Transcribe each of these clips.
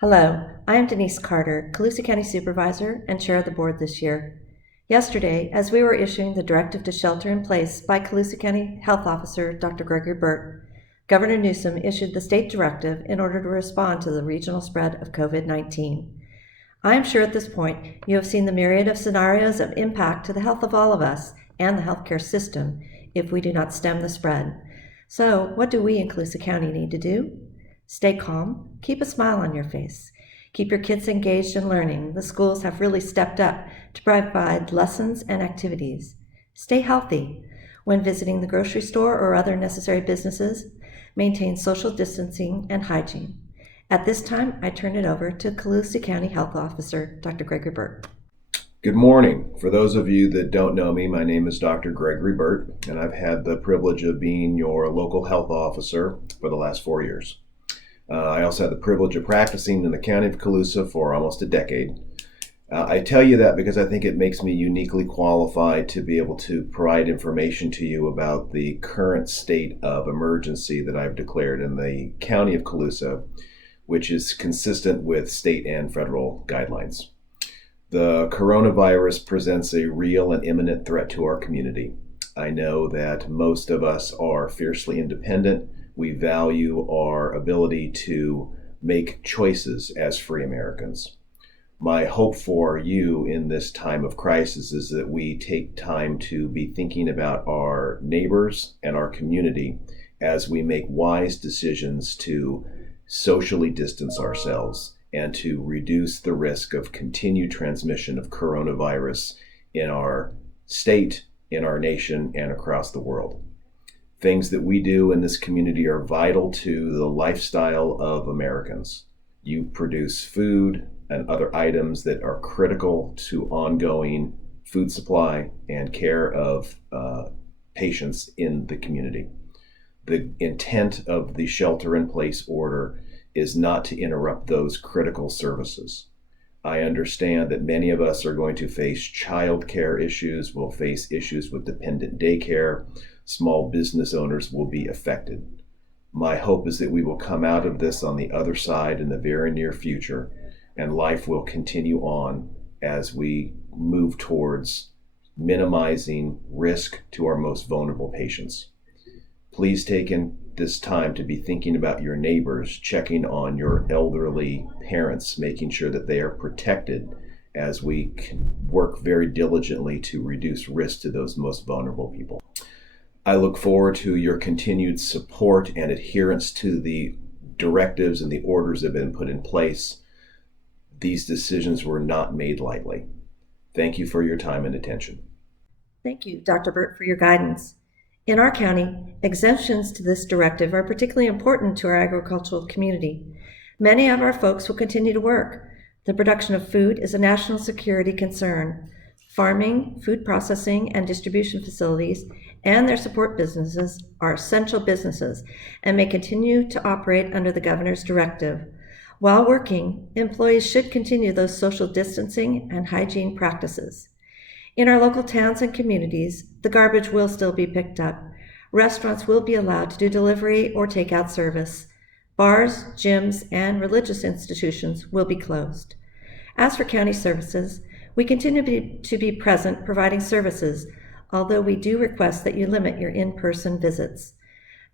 Hello, I am Denise Carter, Colusa County Supervisor and Chair of the Board this year. Yesterday, as we were issuing the directive to shelter in place by Colusa County Health Officer Dr. Gregory Burt, Governor Newsom issued the state directive in order to respond to the regional spread of COVID-19. I am sure at this point you have seen the myriad of scenarios of impact to the health of all of us and the healthcare system if we do not stem the spread. So, what do we in Colusa County need to do? Stay calm, keep a smile on your face. Keep your kids engaged in learning. The schools have really stepped up to provide lessons and activities. Stay healthy. When visiting the grocery store or other necessary businesses, maintain social distancing and hygiene. At this time, I turn it over to Colusa County Health Officer, Dr. Gregory Burt. Good morning. For those of you that don't know me, my name is Dr. Gregory Burt, and I've had the privilege of being your local health officer for the last 4 years. I also had the privilege of practicing in the county of Colusa for almost a decade. I tell you that because I think it makes me uniquely qualified to be able to provide information to you about the current state of emergency that I've declared in the county of Colusa, which is consistent with state and federal guidelines. The coronavirus presents a real and imminent threat to our community. I know that most of us are fiercely independent. We value our ability to make choices as free Americans. My hope for you in this time of crisis is that we take time to be thinking about our neighbors and our community as we make wise decisions to socially distance ourselves and to reduce the risk of continued transmission of coronavirus in our state, in our nation, and across the world. Things that we do in this community are vital to the lifestyle of Americans. You produce food and other items that are critical to ongoing food supply and care of patients in the community. The intent of the shelter-in-place order is not to interrupt those critical services. I understand that many of us are going to face child care issues, will face issues with dependent daycare. Small business owners will be affected. My hope is that we will come out of this on the other side in the very near future, and life will continue on as we move towards minimizing risk to our most vulnerable patients. Please take in this time to be thinking about your neighbors, checking on your elderly parents, making sure that they are protected as we work very diligently to reduce risk to those most vulnerable people. I look forward to your continued support and adherence to the directives and the orders that have been put in place. These decisions were not made lightly. Thank you for your time and attention. Thank you, Dr. Burt, for your guidance. In our county, exemptions to this directive are particularly important to our agricultural community. Many of our folks will continue to work. The production of food is a national security concern. Farming, food processing, and distribution facilities and their support businesses are essential businesses and may continue to operate under the governor's directive. While working, employees should continue those social distancing and hygiene practices. In our local towns and communities, the garbage will still be picked up. Restaurants will be allowed to do delivery or takeout service. Bars, gyms, and religious institutions will be closed. As for county services, we continue to be present providing services, although we do request that you limit your in-person visits.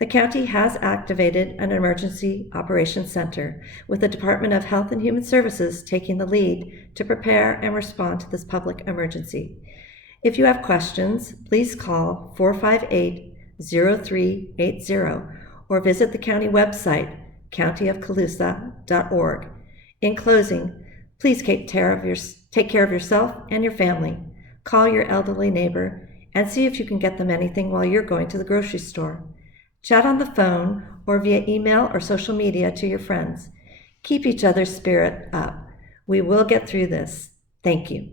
The county has activated an emergency operations center, with the Department of Health and Human Services taking the lead to prepare and respond to this public emergency. If you have questions, please call 458-0380 or visit the county website, countyofcolusa.org. In closing, please take care of yourself and your family. Call your elderly neighbor and see if you can get them anything while you're going to the grocery store. Chat on the phone or via email or social media to your friends. Keep each other's spirit up. We will get through this. Thank you.